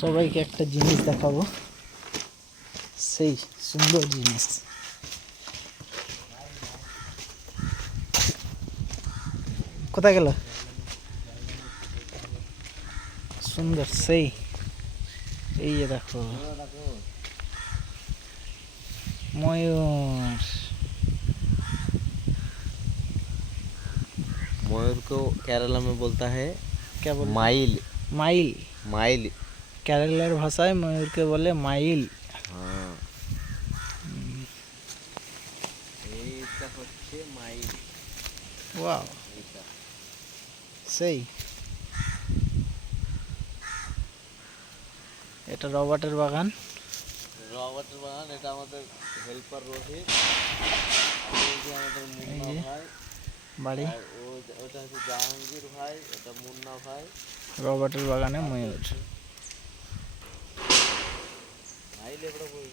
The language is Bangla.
সবাইকে একটা জিনিস দেখাবো, সেই সুন্দর জিনিস। কোথায় গেল? সুন্দর সেই, এই যে দেখো ময়ূর। मयूर को केरला में बोलता है क्या बोलते हैं? माइल। মাইল। माइल। কেরালার ভাষায় ময়ূরকে বলে মাইল। हाँ, এইটা হচ্ছে মাইল। ওয়াও, এইটা সেই। এটা রবার্টের বাগান। রবার্টের বাগান। এটা আমাদের হেল্পার রোহিত। আর এই যে আমাদের মুন্না এই যে ভাই। বাড়ি আর ওটা হচ্ছে জাহাঙ্গীর ভাই, এটা মুন্না ভাই। রবার্টের বাগানে ময়ূর। মাইল এবার বই